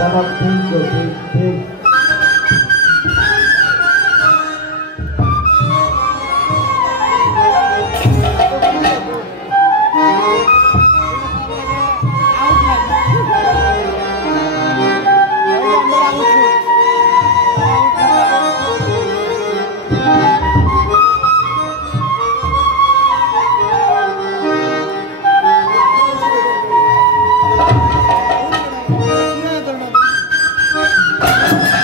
Come on, please, okay, please. Thank you.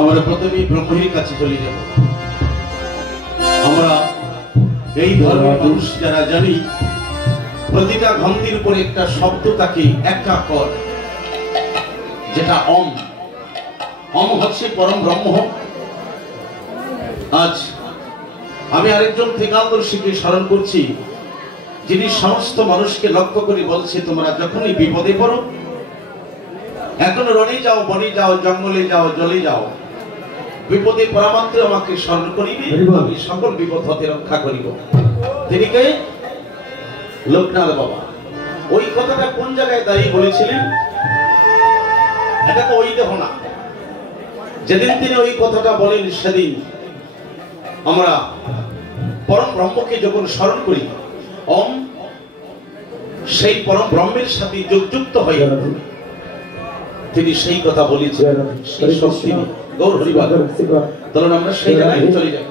আমরা প্রথমেই ব্রহ্মের কাছে চলে যাব। আমরা এই ধর্মের মানুষ যারা জানি প্রতিটা ঘন্টির উপরে একটা শব্দ থাকে, একটা কর, যেটা ওম। ওম হচ্ছে পরম ব্রহ্ম। আজ আমি আরেকজন ত্রিকালদর্শীকে স্মরণ করছি, যিনি সমস্ত মানুষকে লক্ষ্য করে বলছে, তোমরা যখনই বিপদে পড়ো, এখন রণে যাও, বনে যাও, জঙ্গলে যাও, জলে যাও, বিপদে পড়া মাত্র আমাকে স্মরণ করিবে, আমি সকল বিপদ হতে রক্ষা করিব। তিনি কে? লোকনাথ বাবা। ওই কথাটা কোন জায়গায় দাঁড়িয়ে বলেছিলেন? এটা তো ওই দেহ না। যেদিন তিনি ওই কথাটা বলেন, সেদিন আমরা পরম ব্রহ্মকে যখন স্মরণ করি, ওম সেই পরম ব্রহ্মের সাথে যুক্ত হয়ে তিনি সেই কথা বলেছেন। সেই শক্তি গৌর হরিবাদ। চলুন আমরা সেই জায়গায় চলে যাই।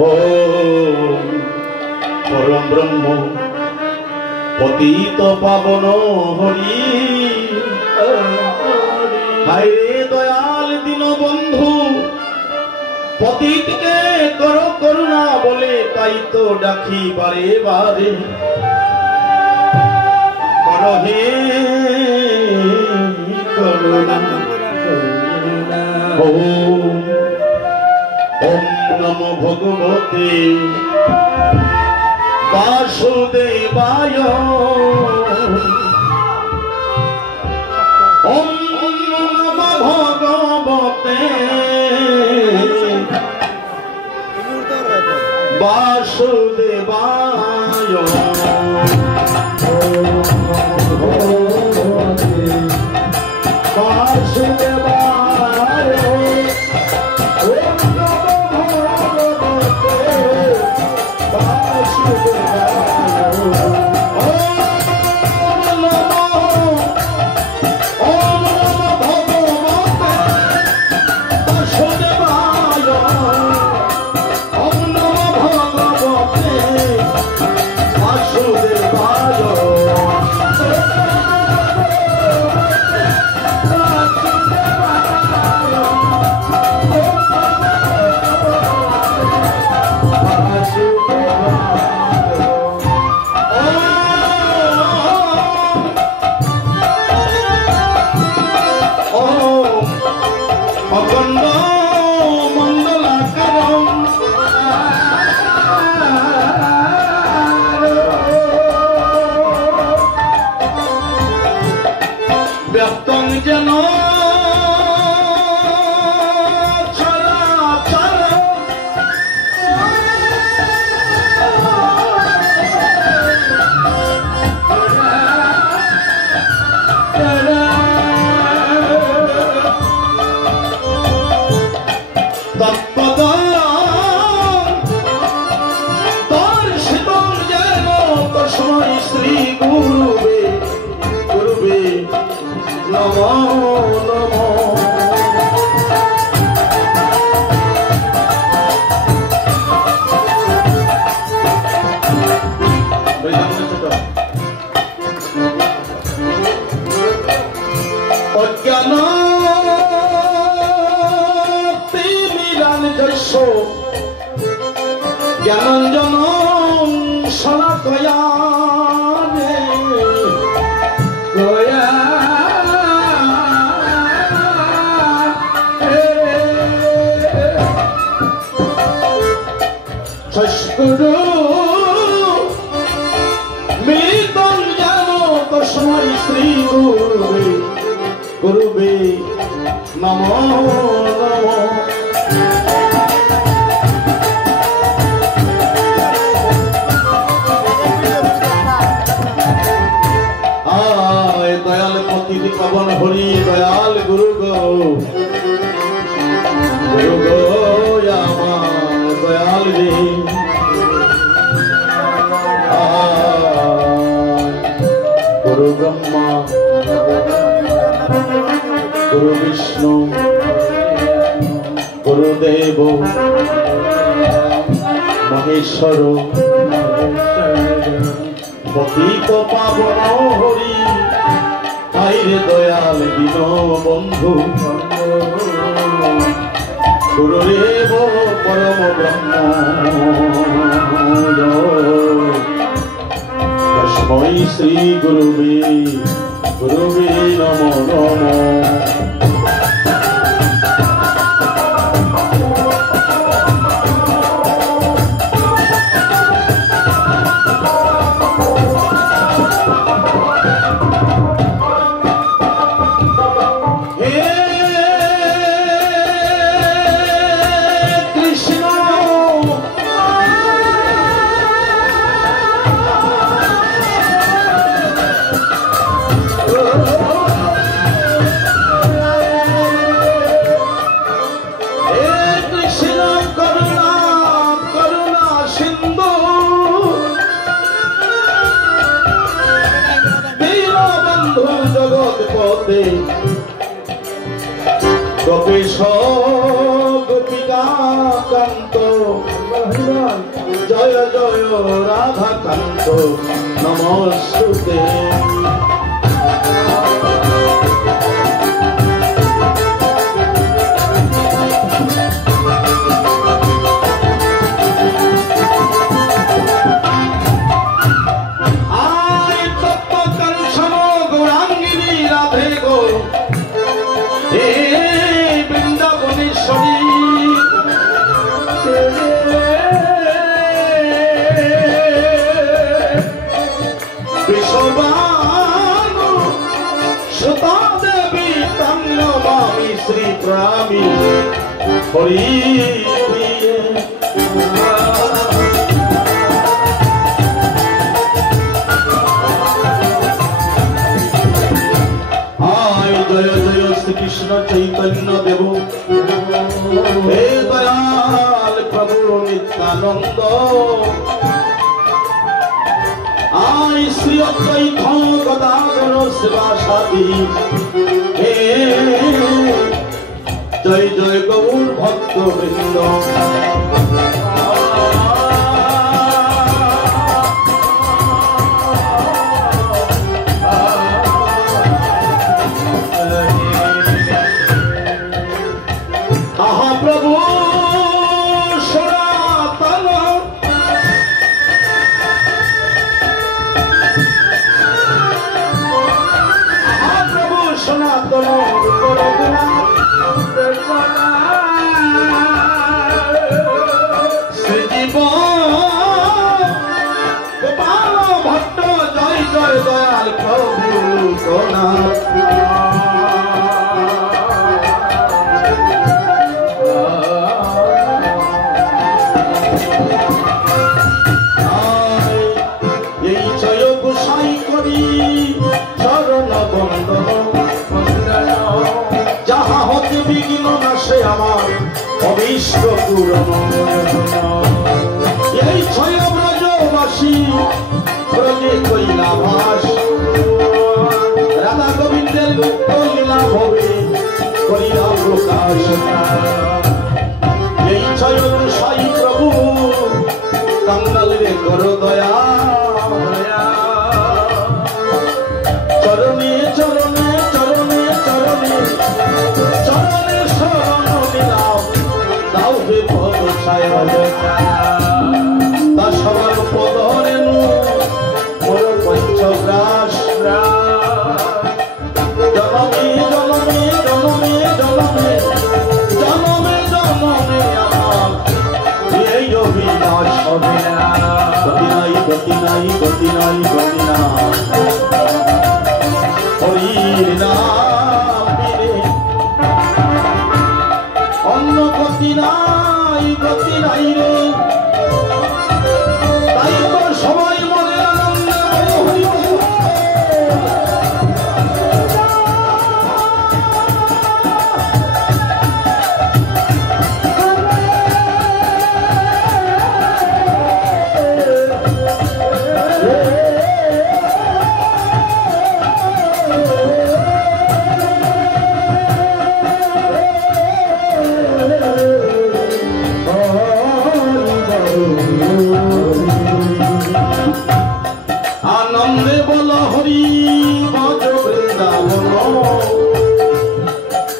ওম পরম ব্রহ্ম পতিত পাবন হরি হায় রে দয়াল দীন বন্ধু পতিতকে করো করুণা বলে তাই তো ডাকি বারে বারে করো হে করুণা ওম ওম নমো ভগবতে বাসুদেবায় ওম নমো ভগবতে বাসুদেবায় বাসুদেবায় জ্ঞানঞ্জন সলা কয়া গুরু মিলিতং জানো তস্মৈ শ্রী গুরুবে গুরুবে নমো নমো। দয়াল পতিত পাবন হরি দয়াল গুরু গো আমার দয়াল রে গুরু ব্রহ্মা গুরু বিষ্ণু গুরুদেব মহেশ্বর পতিত পাবন হরি হাইরে দয়াল দীন বন্ধু গুরুদেব পরম ব্রহ্ম তস্মৈ শ্রী গুরুবে গুরুবে নমো নমো। Oh জয় জয় রাধাকান্ত নমস্তুতে। শ্রী প্রামী হরি আয় জয় জয় শ্রীকৃষ্ণ চৈতন্য দেব হে দয়াল প্রভু নিত্যানন্দ আয় শ্রী অদ্বৈত গদাধর শিবাসাদি হে জয় জয় গৌর ভক্ত বৃন্দ আহা প্রভু সনাতন আহা প্রভু সনাতন শ্রীজীব গোপাল ভট্ট জয় জয় দয়াল প্রভু লোকনাথ এই জয় গোসাই করি চরণ বন্দন যাহা হতে বিঘ্ন নাশে আমার অভীষ্ট পূরণ এই ছয় ব্রজবাসী ব্রজে কইলা ভাস রাধা গোবিন্দের মুক্ত লীলা ভবে করিয়া প্রকাশ এই ছয় সাই প্রভু কাঙ্গাল রে কর দয়া চরণে চরণে চরণে চরণে চরণে শরণ নিলাম দাও হে ভরসায় তা সবার পদরেণু মোর পঞ্চগ্রাস জনমে জনমে জনমে জনমে জনমে জনমে আমার এই অভিলাষ হবে না গতি নাই গতি নাই গতি নাই গতি নাই হরির নাম বিনে অন্য গতি নাই রে তাই তো সবাই মনে আনন্দে হরি আনন্দে বল হরি ভজ বৃন্দাবন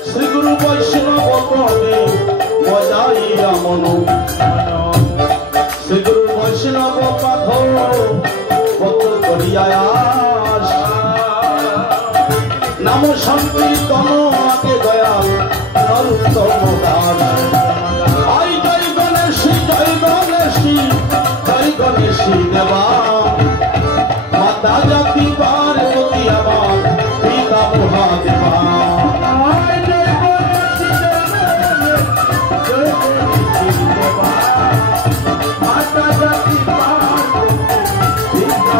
শ্রী গুরু বৈষ্ণব পদে বজাইয়া মন শ্রী গুরু বৈষ্ণব পাথ পত্র করিয়া নাম সংকীর্তন আগে দয়াল নরোত্তম দাস আই জয় গণেশী জয় গণেশী জয় গণেশী দেবা মাতা জাতি পার্বতী আমার পিতা মহাদেবা মাতা জাতি পার্বতী পিতা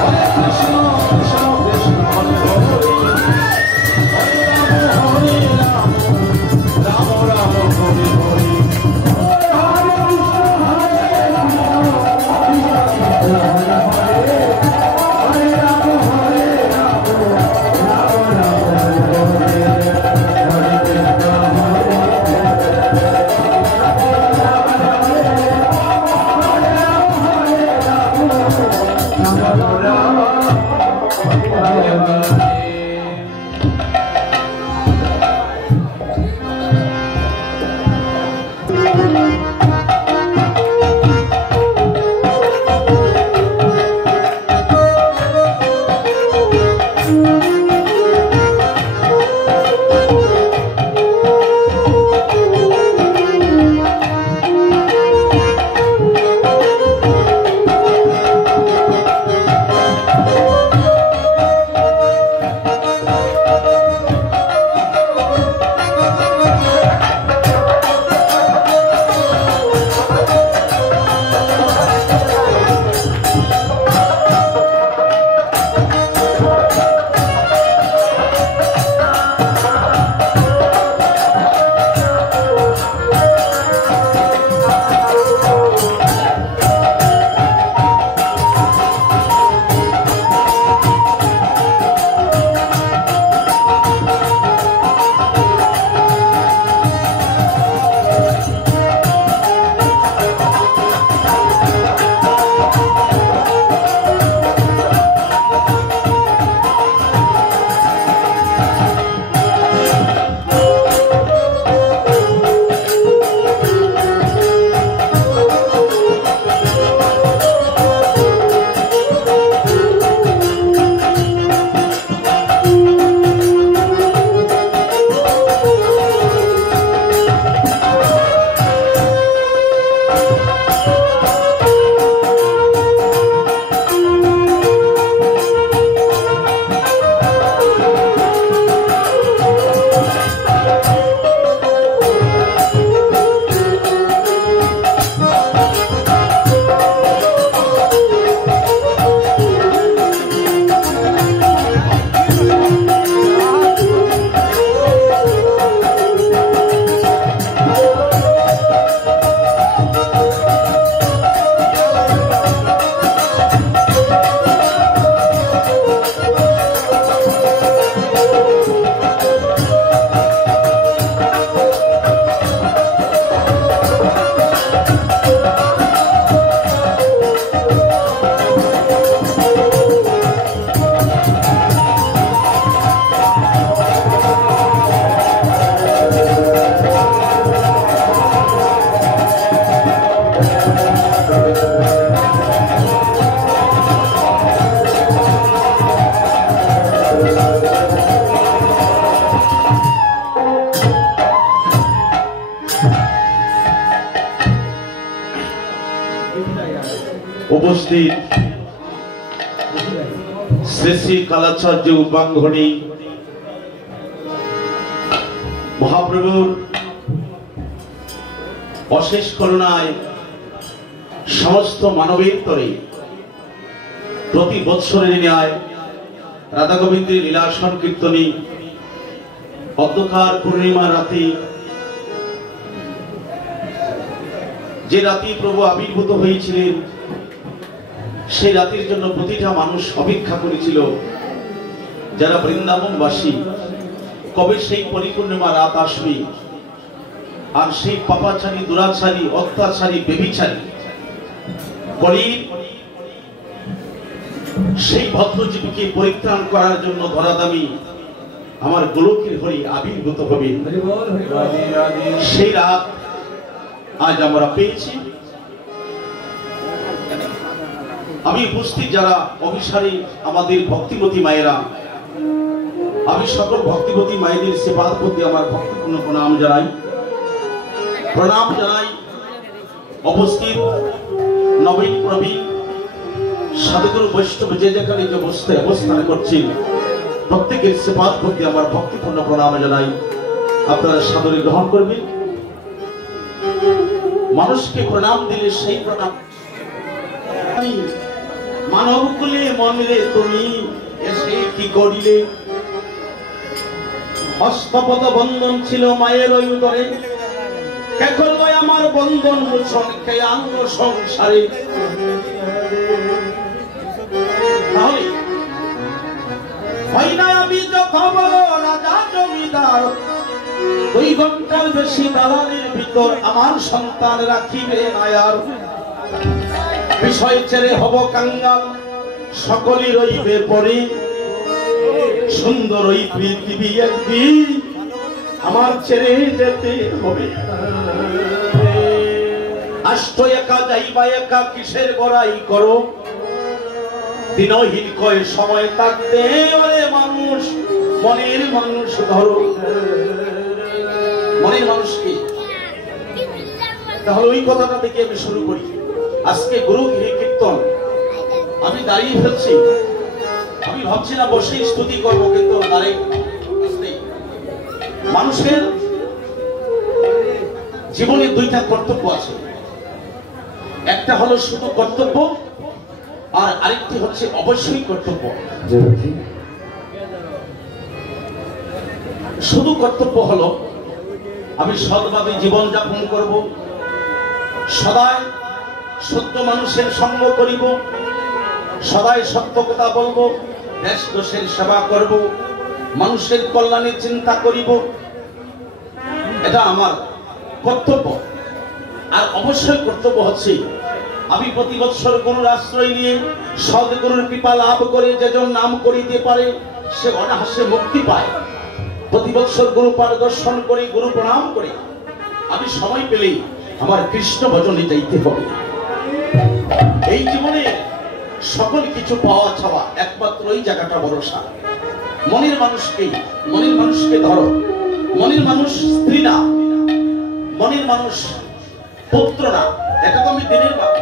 হরে কৃষ্ণ কৃষ্ণ কৃষ্ণ হরে হরে উপস্থিত শ্রী শ্রী কালাচার্য উপাঙ্গনী মহাপ্রভুর অশেষ করুণায় সমস্ত মানবের তরে প্রতি বৎসরের ন্যায় রাধা গোবিন্দের লীলা সংকীর্তনী অন্ধকার পূর্ণিমা রাতে, যে রাতে প্রভু আবির্ভূত হয়েছিলেন, সেই রাতের জন্য প্রতিটা মানুষ অপেক্ষা করেছিল। যারা বৃন্দাবনবাসী, কবে সেই পরিপূর্ণিমা রাত আসবে আর সেই পাপাচারী, দুরাচারী, অত্যাচারী, বেবিচারী কলির সেই ভদ্রজীবীকে পরিত্রাণ করার জন্য ধরাধামী আমার গোলকের হরি আবির্ভূত হবেন। সেই রাত আজ আমরা পেয়েছি। আমি উপস্থিত যারা অভিসারী আমাদের ভক্তিমতী মায়েরা, আমি সকল ভক্তিমতী মায়েদের সেবার প্রতি আমার ভক্তিপূর্ণ প্রণাম জানাই। উপস্থিত নবীন প্রবীণ সাধুগুরু বৈষ্ণব যে যেখানে যে অবস্থান করছেন, প্রত্যেকের সেবার প্রতি আমার ভক্তিপূর্ণ প্রণাম জানাই। আপনারা সাদরে গ্রহণ করবেন। মানুষকে প্রণাম দিলে সেই প্রণাম মানব কুলে মনরে তুমি এসে কি করিলে। হস্তপদ বন্ধন ছিল মায়ের ওই উদরে, কে করলো আমার বন্ধন মোচন, কে আনলো সংসারে। তাহলে হয় না আমি যত বড় রাজা জমিদার, 2 ঘন্টার বেশি দালানের ভিতর আমার সন্তান রাখিবে নায়ার। বিষয় ছেড়ে হব কাঙ্গাল, সকলই রইবে পরে, সুন্দর ওই পৃথিবী একদিন আমার ছেড়ে যেতে হবে। আষ্ট একা যাইবা একা, কিসের বড়াই করো, দিনহীন কয় সময় থাকতে ওরে মানুষ, মনের মানুষ ধরো। মনের মানুষ কি? তাহলে ওই কথাটা থেকে আমি শুরু করি। আজকে গুরু গৃহে কীর্তন, আমি দাঁড়িয়ে ফেলছি। আমি ভাবছি না বসেই স্তুতি করবো, কিন্তু দাঁড়িয়ে মানুষের জীবনে 2টা কর্তব্য আছে। একটা হলো শুধু কর্তব্য, আর আরেকটি হচ্ছে অবশ্যই কর্তব্য। শুধু কর্তব্য হলো আমি সৎভাবে জীবন যাপন করব, সদাই সত্য মানুষের সঙ্গ করিব, সদাই সত্য কথা বলবো, দেশ দোষের সেবা করব, মানুষের কল্যাণের চিন্তা করিব। এটা আমার কর্তব্য। আর অবশ্যই কর্তব্য হচ্ছে আমি প্রতি বৎসর গুরুর আশ্রয় নিয়ে সদ্গুরুর কৃপা লাভ করে যেজন নাম করিতে পারে সে অনাহাসে মুক্তি পায়। প্রতি বৎসর গুরু পাদ দর্শন করে, গুরু প্রণাম করে আমি সময় পেলেই আমার কৃষ্ণ ভজনে যাইতে হবে। এই জীবনে সকল কিছু পাওয়া ছাওয়া একমাত্র এই জায়গাটা ভরসা। মনের মানুষকে ধরো। মনের মানুষ স্ত্রী না, মনের মানুষ পুত্র না। এটা তো আমি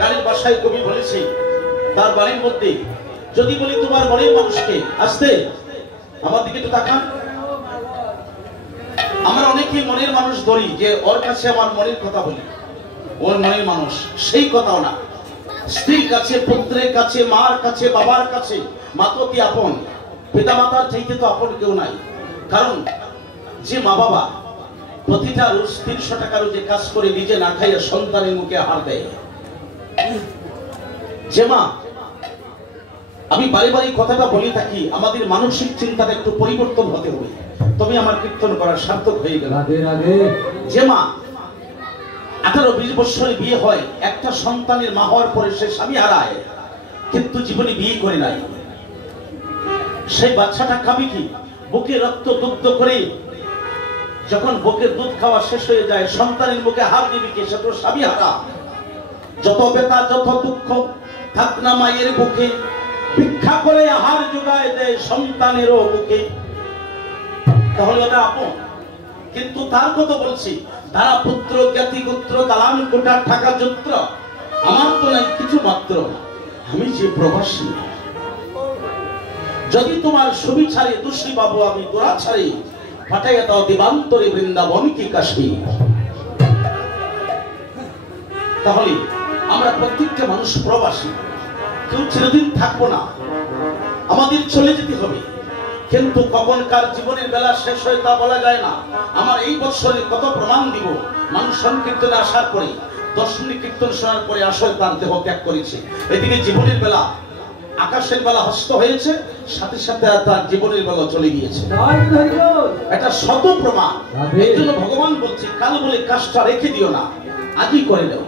গানের ভাষায় কবি বলেছি তার বাড়ির মধ্যে। যদি বলি তোমার মনের মানুষকে, আসতে আমার দিকে তো তাকান। আমরা অনেকে মনের মানুষ ধরি যে ওর কাছে আমার মনের কথা বলি, ওর মনের মানুষ। সেই কথাও না। স্ত্রীর কাছে, পুত্রের কাছে, মার কাছে, বাবার কাছে মাতৃ আপন, পিতা মাতার চাইতে তো আপন কেউ নাই। কারণ যে মা বাবা প্রতিটা রোজ 300 টাকা রোজে কাজ করে নিজে না খাইয়া সন্তানের মুখে আহার দেয়, যে মা, আমি বারে বারে কথাটা বলে থাকি, আমাদের মানসিক চিন্তাটা একটু পরিবর্তন হতে হবে, তবে আমার কীর্তন করার সার্থক হয়ে গেল। যে মা 18-20 বছরে বিয়ে হয়, একটা সন্তানের মা হওয়ার পরে সে স্বামী হারায়, কিন্তু জীবনে বিয়ে করে নাই, সেই বাচ্চাটা খাবে কি? বুকে রক্ত দুগ্ধ করে যখন বুকের দুধ খাওয়া শেষ হয়ে যায়, সন্তানের মুখে হাত দিবি কে? সে তো স্বামী হারা। যত বেতা যত দুঃখ থাক না মায়ের বুকে, ভিক্ষা করে আহার যোগায় দেয় সন্তানেরও বুকে। তাহলে ওটা আপন। কিন্তু তার কথা বলছি, ধারা পুত্র জ্ঞাতি গোত্র দালান কোটা টাকা যন্ত্র আমার তো নাই কিছু মাত্র। আমি যে প্রবাসী, যদি তোমার ছবি ছাড়ে তুষি বাবু আমি তোরা ছাড়ে পাঠাইয়া দাও দিবান্তরে বৃন্দাবন কি কাশ্মীর। তাহলে আমরা প্রত্যেকটা মানুষ প্রবাসী, কেউ চিরদিন থাকবো না, আমাদের চলে যেতে হবে। কিন্তু কখনকার জীবনের বেলা শেষ হয়ে তা বলা যায় না। আমার এই বছরে কত প্রমাণ দিব, মানুষ সংকীর্তনে আসার পরে 10 মিনিট কীর্তন শোনার পরে আসলে তার দেহ ত্যাগ করেছে। এদিকে জীবনের বেলা আকাশের বেলা হস্ত হয়েছে, সাথে সাথে তার জীবনের বেলা চলে গিয়েছে। এটা শত প্রমাণ। এই জন্য ভগবান বলছে কাল বলে কাজটা রেখে দিও না, আজই করে দাও।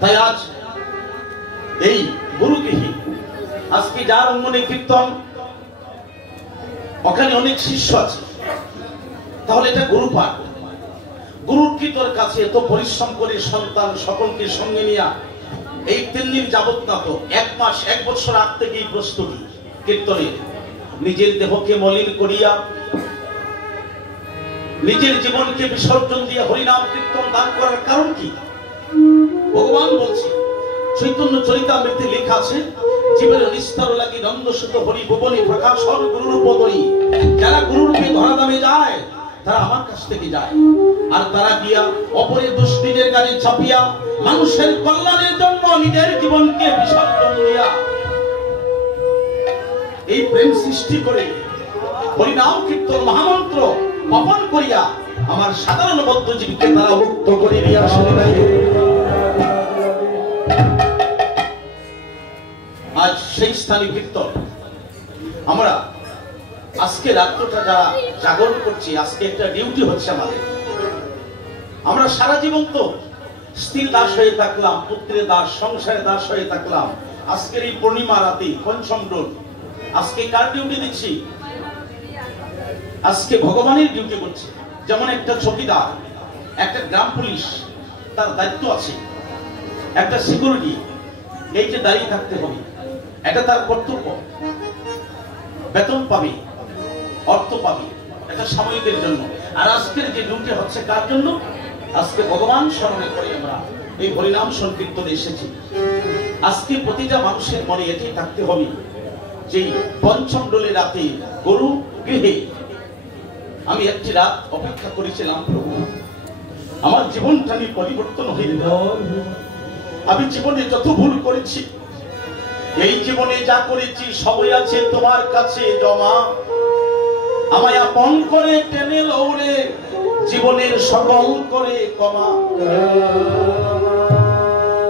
তাই আজ এই গুরুগৃহী, আজকে যার অঙ্গনে কীর্তন, ওখানে অনেক শিষ্য আছে, তাহলে এটা গুরু পাঠ। গুরুর কি তোর কাছে এত পরিশ্রম করে সন্তান সকলকে সঙ্গে নিয়ে এই 3 দিন যাবত না তো 1 মাস 1 বছর আগ থেকেই প্রস্তুতি কীর্তনের, নিজের দেহকে মলিন করিয়া নিজের জীবনকে বিসর্জন দিয়ে হরিনাম কীর্তন দান করার কারণ কি? ভগবান বলছে চৈতন্য চরিতামৃতে লেখা আছে, জীবনের নিস্তার লাগি নন্দসুত হরি ভুবনী প্রকাশ গুরুর উপদরি। যারা গুরুরূপে ধরাধামে যায় তারা আমার কাছ থেকে যায়, আর তারা গিয়া অপরের দুষ্কৃতের গাড়ি চাপিয়া মানুষের কল্যাণের জন্য নিজের জীবনকে বিসর্জন দিয়া এই প্রেম সৃষ্টি করে হরিনাম কীর্তন মহামন্ত্র পাপন করিয়া আমার সাধারণ বদ্ধজীবীকে তারা মুক্ত করে দিয়ে আসলে। আজ সেই স্থানে কীর্তন আমরা আজকে রাত্রটা যারা জাগরণ করছি, আজকে একটা ডিউটি হচ্ছে আমাদের। আমরা সারা জীবন তো স্ত্রীর দাস হয়ে থাকলাম, পুত্রের দাস, সংসারের দাস হয়ে থাকলাম। আজকের এই পূর্ণিমা রাতে পঞ্চম ডোল, আজকে কার ডিউটি দিচ্ছি? আজকে ভগবানের ডিউটি করছে। যেমন একটা চৌকিদার, একটা গ্রাম পুলিশ, তার দায়িত্ব আছে, একটা সিকিউরিটি এই যে দাঁড়িয়ে থাকতে হবে, এটা তার কর্তব্য। বেতন পাবে, অর্থ পাবে, এটা সাময়িকের জন্য। আর আজকের যে ডিউটি হচ্ছে কার জন্য? আজকে ভগবান স্মরণে করে আমরা এই হরিনাম সংকীর্তনে এসেছি। আজকে প্রতিটা মানুষের মনে এটি থাকতে হবে যে পঞ্চম ডোলে রাতে গরু গৃহে আমি একটি রাত অপেক্ষা করেছিলাম, প্রভু আমার জীবনটা নিয়ে পরিবর্তন হয়ে গেল। আমি জীবনে যত ভুল করেছি, এই জীবনে যা করেছি সবই আছে তোমার কাছে জমা। আমায় আপন করে টেনে লৌড়ে জীবনের সকল করে কমা।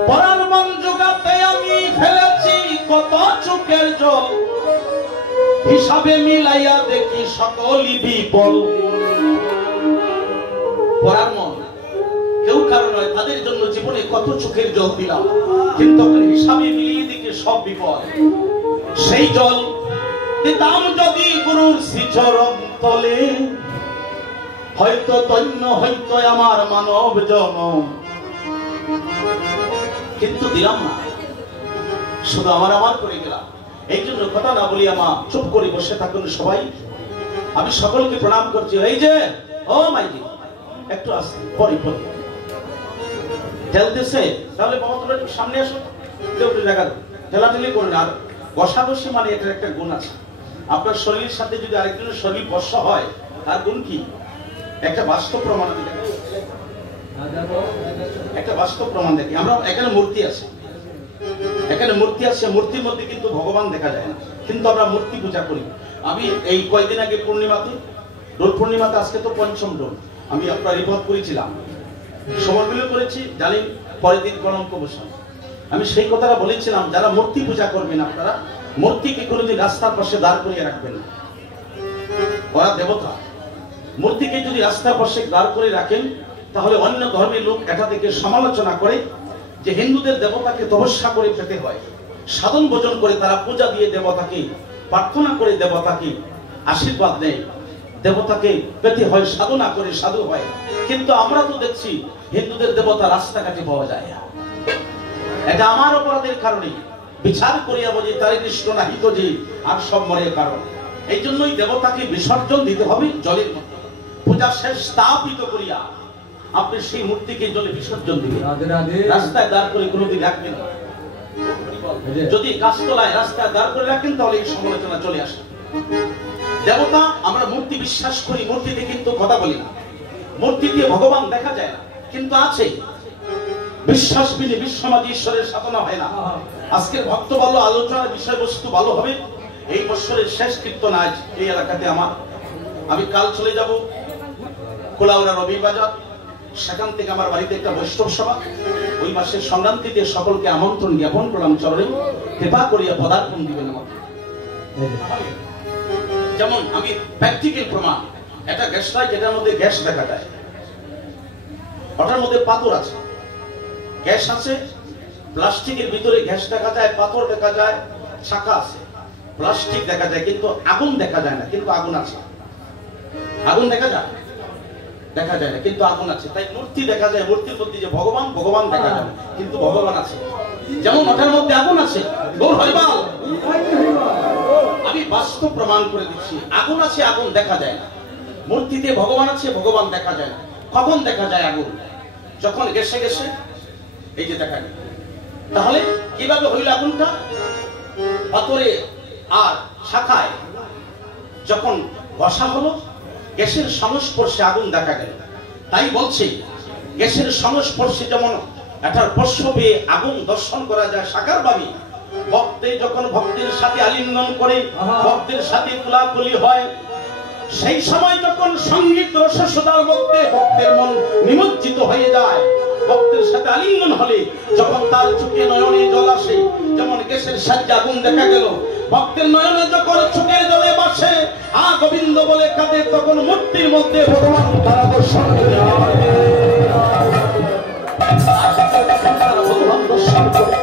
পরার মন জোগাতে আমি ফেলেছি কত চোখের জল, হিসাবে মিলাইয়া দেখি সকলই বিফল। পরার মন কেউ কারণ নয়, তাদের জন্য জীবনে কত চোখের জল দিলাম, কিন্তু হিসাবে মিলিয়ে দেখি সব বিফল। সেই জল দিতাম যদি গুরুর শ্রীচরণ তলে, হয়তো ধন্য হইতো আমার মানব জনম। কিন্তু দিলাম না, শুধু আমার করে গেলাম। এই জন্য কথা না বলি আমার চুপ করে বসে থাকুন সবাই। আমি সকলকে প্রণাম করছি। এই যে ও মাইজি একটু আসতে পরে পরে ঠেলতেছে, তাহলে বাবা তোমরা একটু সামনে আসো, কেউ জায়গা ঠেলাঠেলি করুন। আর বসাবসি মানে এটার একটা গুণ আছে। আপনার শরীরের সাথে যদি আরেকজনের শরীর বর্ষা হয় তার গুণ কি? একটা বাস্তব প্রমাণ দিলে, একটা বাস্তব প্রমাণ দেখি। আমরা এখানে মূর্তি আছে, এখানে মূর্তি আছে, মূর্তির মধ্যে কিন্তু ভগবান দেখা যায় না, কিন্তু আমরা মূর্তি পূজা করি। আমি এই কয়েকদিন আগে পূর্ণিমাতে, ডোল পূর্ণিমাতে, আজকে তো পঞ্চম ডোল, আমি আপনার রিপোর্ট করেছিলাম, সমরগুলো করেছি, জানেন পরের দিন কলঙ্ক বসান। আমি সেই কথাটা বলেছিলাম, যারা মূর্তি পূজা করবেন আপনারা মূর্তিকে কোনোদিন রাস্তার পাশে দাঁড় করিয়ে রাখবেন না। ওরা দেবতা, মূর্তিকে যদি রাস্তার পাশে দাঁড় করে রাখেন তাহলে অন্য ধর্মের লোক এটা থেকে সমালোচনা করে যে হিন্দুদের দেবতাকে তপস্যা করে পেতে হয়, সাধন ভোজন করে তারা পূজা দিয়ে দেবতাকে প্রার্থনা করে দেবতাকে আশীর্বাদ নেয়, দেবতাকে পেতে হয় সাধনা করে সাধু হয়। কিন্তু আমরা তো দেখছি হিন্দুদের দেবতা রাস্তাঘাটে পাওয়া যায়। এটা আমার অপরাধের কারণে বিচার করিয়া বলি তারে কৃষ্ণ নাহিত যে আর সব মরে কারণ। এই জন্যই দেবতাকে বিসর্জন দিতে হবে জলের মধ্যে। পূজা শেষ স্থাপিত করিয়া আপনি সেই মূর্তিকে জলে বিসর্জন দিবেন, রাস্তায় দাঁড় করে কোনোদিন রাখবেন না। যদি গাছতলায় রাস্তায় দাঁড় করে রাখেন তাহলে এই সমালোচনা চলে আসে। দেবতা আমরা মূর্তি বিশ্বাস করি, মূর্তিতে কিন্তু কথা বলি না, মূর্তি দিয়ে ভগবান দেখা যায় না, কিন্তু আছে। বিশ্বাস বিনে বিশ্বমাদি ঈশ্বরের সাধনা হয় না। আজকের ভক্ত বলো আলোচনার বিষয়বস্তু ভালো হবে। এই বছরের শেষ কীর্তন আজ এই এলাকাতে আমার। আমি কাল চলে যাব কোলাউড়া রবিবাজার, সেখান থেকে আমার বাড়িতে একটা বৈষ্ণব সভা। ওই মাসের সংক্রান্তিতে সকলকে আমন্ত্রণ জ্ঞাপন করলাম, চরণে কৃপা করিয়া পদার্পণ দিবেন আমাকে। যেমন আমি প্র্যাকটিক্যাল প্রমাণ, একটা গ্যাস লাইট যেটার মধ্যে গ্যাস দেখা যায়, ওটার মধ্যে পাথর আছে, গ্যাস আছে, প্লাস্টিকের ভিতরে গ্যাস দেখা যায়, পাথর দেখা যায়, চাকা আছে, প্লাস্টিক দেখা যায় কিন্তু আগুন দেখা যায় না, কিন্তু আগুন আছে। আগুন দেখা যায় দেখা যায় না, কিন্তু আগুন আছে। তাই মূর্তি দেখা যায়, মূর্তির মধ্যে যে ভগবান, ভগবান দেখা যায় কিন্তু ভগবান আছে। যেমন ওটার মধ্যে আগুন আছে, গৌর হরিবল। আমি বাস্তব প্রমাণ করে দিচ্ছি, আগুন আছে, আগুন দেখা যায় না। মূর্তিতে ভগবান আছে, ভগবান দেখা যায় না। কখন দেখা যায় আগুন? যখন গেছে গেছে এই যে দেখা যায়। তাহলে কিভাবে হইল আগুনটা? পাথরে আর শাখায় যখন বসা হলো, গ্যাসের সংস্পর্শে আগুন দেখা গেল। তাই বলছি গ্যাসের সংস্পর্শে যেমন একটা স্পর্শ পেয়ে আগুন দর্শন করা যায় সাকারভাবে, ভক্তে যখন ভক্তের সাথে আলিঙ্গন করে, ভক্তের সাথে কোলাকুলি হয়, সেই সময় যখন সঙ্গীত রসসদার মধ্যে ভক্তের মন নিমজ্জিত হয়ে যায়, ভক্তের সাথে আলিঙ্গন হলে যখন তার চোখে নয়নে জল আসে, যেমন গ্যাসের সাহায্যে আগুন দেখা গেল, ভক্তের নয়নে যখন চোখের জলে বাসে আ গোবিন্দ বলে কাঁদে, তখন মূর্তির মধ্যে ভগবান তারা দর্শন করে, ভগবান দর্শন করে।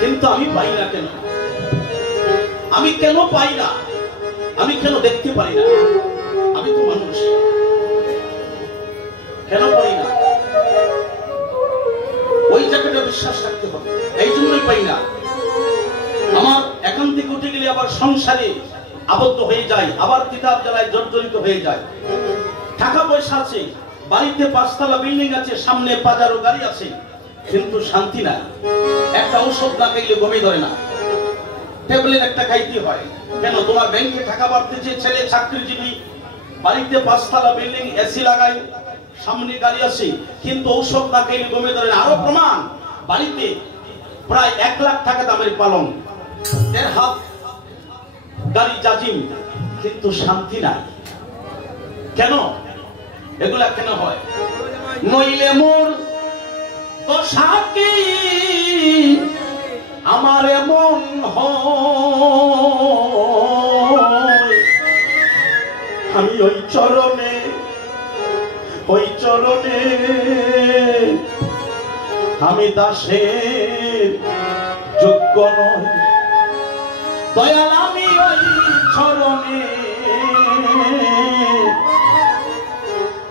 কিন্তু আমি পাই না কেন? আমি কেন পাই না? আমি কেন দেখতে পারি না? আমি তো মানুষ, কেন পাই না? ওই জায়গাটা বিশ্বাস রাখতে হবে, এই জন্যই পাই না। আমার এখান থেকে উঠে গেলে আবার সংসারে আবদ্ধ হয়ে যায়, আবার কিতাব জ্বালায় জর্জরিত হয়ে যায়। টাকা পয়সা আছে, বাড়িতে 5 তলা বিল্ডিং আছে, সামনে 5 গাড়ি আছে, কিন্তু শান্তি নাই। একটা ঔষধ না খাইলে ঘুমই ধরে না, ট্যাবলেট একটা খাইতে হয়। কেন? তোমার ব্যাংকে টাকা বাড়তেছে, ছেলে চাকরিজীবী, বাড়িতে 5 তলা বিল্ডিং, এসি লাগাই, সামনে গাড়ি আছে, কিন্তু ঔষধ না খাইলে ঘুমই ধরে না। আরো প্রমাণ, বাড়িতে প্রায় 1 লাখ টাকা দামের পালং, 1.5 হাত গাড়ি জাজিম, কিন্তু শান্তি নাই। কেন? এগুলা কেন হয়? নইলে মোর দশাকে আমার এমন হয়, আমি ওই চরণে আমি দাসের যোগ্য নই। দয়াল আমি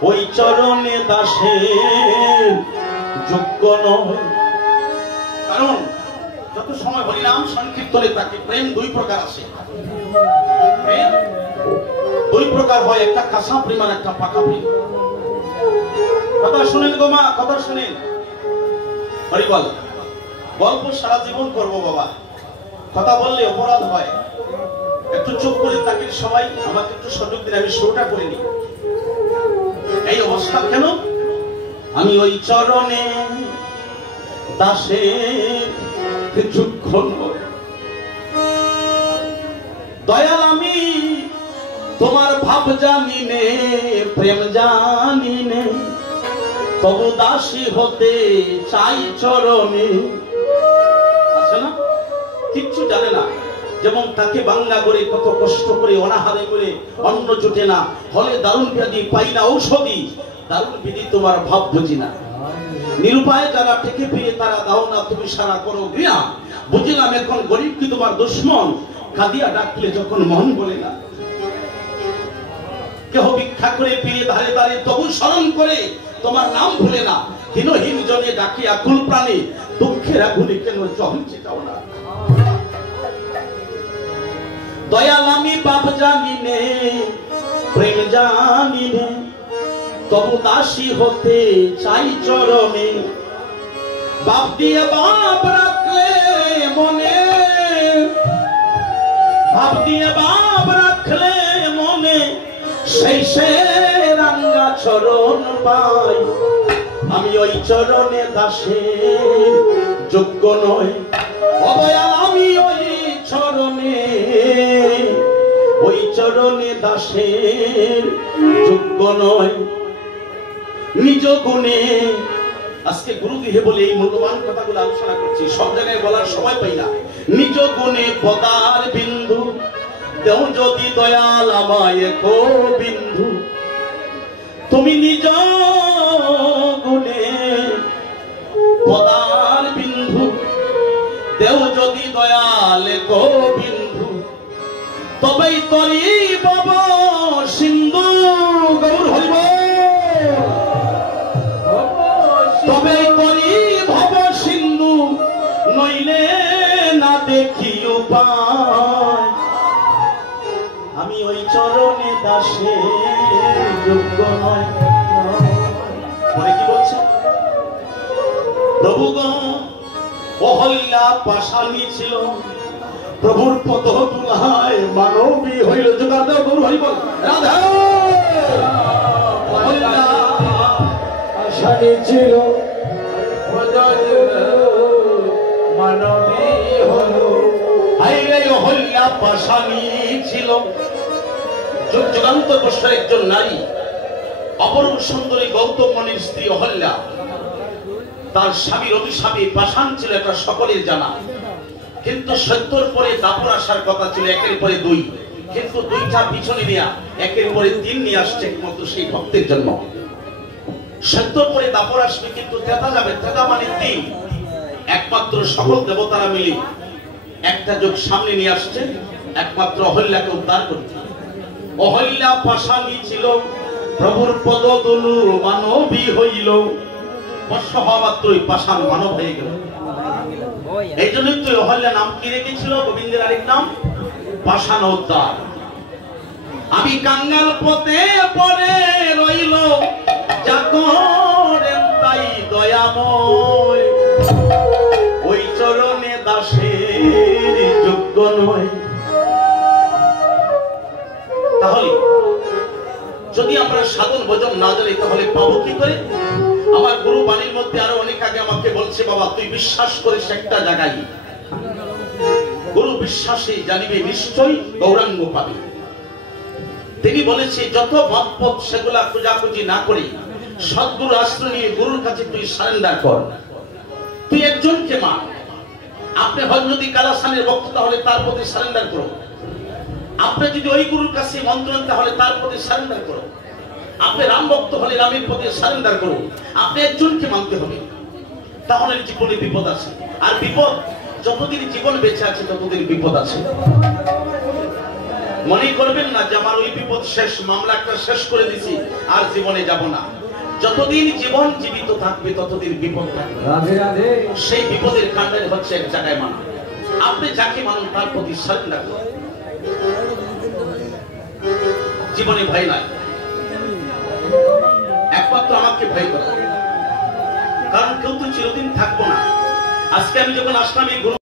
ওই চরণে দাসের যোগ্য নয়। কারণ যত সময় হরিনাম সংকীর্তনে থাকে, প্রেম 2 প্রকার আছে। প্রেম 2 প্রকার হয়, একটা কাঁচা প্রেম আর একটা পাকা প্রেম। কথা শুনেন গো মা, কথা শুনেন। হরিবল, গল্প সারা জীবন করবো বাবা, কথা বললে অপরাধ হয়। একটু চুপ করে তাকিয়ে সবাই আমাকে একটু সুযোগ দিন, আমি শুরুটা করিনি। এই অবস্থা কেন? আমি ওই চরণে দাসের যোগ্য নই। দয়াল আমি তোমার ভাব জানি নে, প্রেম জানি নে, তবু দাসী হতে চাই চরণে। আছে না? কিচ্ছু জানে না। যেমন তাকে বাংলা করে কত কষ্ট করে অনাহারে করে অন্ন জোটে না, হলে দারুণ ব্যাধি পাই না ঔষধি, দারুণ বিধি তোমার ভাব বুঝি না। নিরুপায় যারা টেকে পেয়ে তারা দাও না, তুমি সারা করো ঘৃণা। বুঝিলাম এখন গরিব কি তোমার দুশ্মন, কাঁদিয়া ডাকলে যখন মন বলে না। কেহ ভিক্ষা করে পেয়ে ধারে ধারে তবু স্মরণ করে তোমার নাম ভুলে না। দিনহীন জনে ডাকি আকুল প্রাণে, দুঃখের আগুনে কেন জল চেটাও না। দয়াল আমি পাপ জানি নে, প্রেম জানি নে, তবু দাসী হতে চাই চরণে, বাপ দিয়ে বাপ রাখলে মনে, বাপ দিয়ে বাপ রাখলে মনে, সেই সে রাঙ্গা চরণ পাই। আমি ওই চরণে দাসের যোগ্য নয়, অদয়াল আমি ওই চরণে, ওই চরণে দাসের যোগ্য নয়। নিজ গুণে, আজকে গুরুগৃহে বলে এই মূল্যবান কথাগুলো আলোচনা করছি, সব জায়গায় বলার সময় পাই না। নিজ গুণে পদার বিন্দু দেও যদি দয়াল আমায় কো বিন্দু, তুমি নিজ গুণে পদার বিন্দু দেও যদি দয়াল কো বিন্দু, তবেই তরি পাব সিন্ধু। গৌর হরিব, তবেই তরি ভব সিন্ধু, নইলে না দেখি উপায়। আমি ওই চরণে দাসের যোগ্য নয়। পরে কি বলছে? প্রভু গো অহল্যা পাশানি ছিল, প্রভুর পদ তুলায় মানবী হইল। জোগাড় দাও গৌর হরি বল। রাধা অহল্যা পাশানি ছিল, মানবী হলো। আইরে অহল্যা পাশানি ছিল, যুগ যুগান্তর বর্ষার একজন নারী, অপরূপ সুন্দরী গৌতম মুনির স্ত্রী অহল্যা। তার স্বামীর অভিশাপে পাষাণ ছিল, এটা সকলের জানা। কিন্তু সত্যর পরে দাপর আসার কথা ছিল একের পরে দুই, কিন্তু দুইটা পিছনে নেয়া একের পরে তিন নিয়ে আসছে একমাত্র সেই ভক্তের জন্য। সত্যর পরে দাপর আসবে, কিন্তু তেতা যাবে। তেতা মানে তিন, একমাত্র সকল দেবতারা মিলে একটা যুগ সামনে নিয়ে আসছে একমাত্র অহল্যাকে উদ্ধার করতে। অহল্যা পাশানি ছিল, প্রভুর পদ তনু মানবী হইল। বর্ষ হওয়া মাত্রই পাষাণ মানব হয়ে গেল। এই জন্যই তো অহল্যা নাম কি রেখেছিল? গোবিন্দের আরেক নাম পাষাণ উদ্ধার। আমি কাঙ্গাল পথে পড়ে রইল, যা করেন তাই দয়াময়। ওই চরণে দাসের যোগ্য নয়। তাহলে যদি আমরা সাধন ভজন না জানি তাহলে পাবো কি করে? আমার গুরু বাণীর মধ্যে আরো অনেক আগে আমাকে বলছে, বাবা তুই বিশ্বাস করিস একটা জায়গায়, গুরু বিশ্বাসে জানিবে নিশ্চয় গৌরাঙ্গ পাবে। তিনি বলেছে যত মতপথ সেগুলা খোঁজাখুঁজি না করে সদ্গুরু আশ্রয় নিয়ে গুরুর কাছে তুই সারেন্ডার কর। তুই একজনকে মান। আপনি হযরত কালাসানের ভক্ত তাহলে তার প্রতি সারেন্ডার করো। আপনি যদি ওই গুরুর কাছে মন্ত্র তাহলে তার প্রতি সারেন্ডার করো। আপনি রাম ভক্ত হলে রামের প্রতি সারেন্ডার করো। আপনি একজনকে মানতে হবে, তাহলে জীবনে বিপদ আছে। আর বিপদ যতদিন জীবন বেঁচে আছে ততদিন বিপদ আছে। মনে করবেন না যে আমার ওই বিপদ শেষ, মামলাটা শেষ করে দিছি আর জীবনে যাব না। যতদিন জীবন জীবিত থাকবে ততদিন বিপদ থাকবে। সেই বিপদের কাণ্ডের হচ্ছে এক জায়গায় মানা। আপনি যাকে মানুন তার প্রতি সারেন্ডার করুন। জীবনে ভয় নাই, একমাত্র আমাকে ভয় করে, কারণ কেউ তো চিরদিন থাকবো না। আজকে আমি যখন আসলাম এই গুরু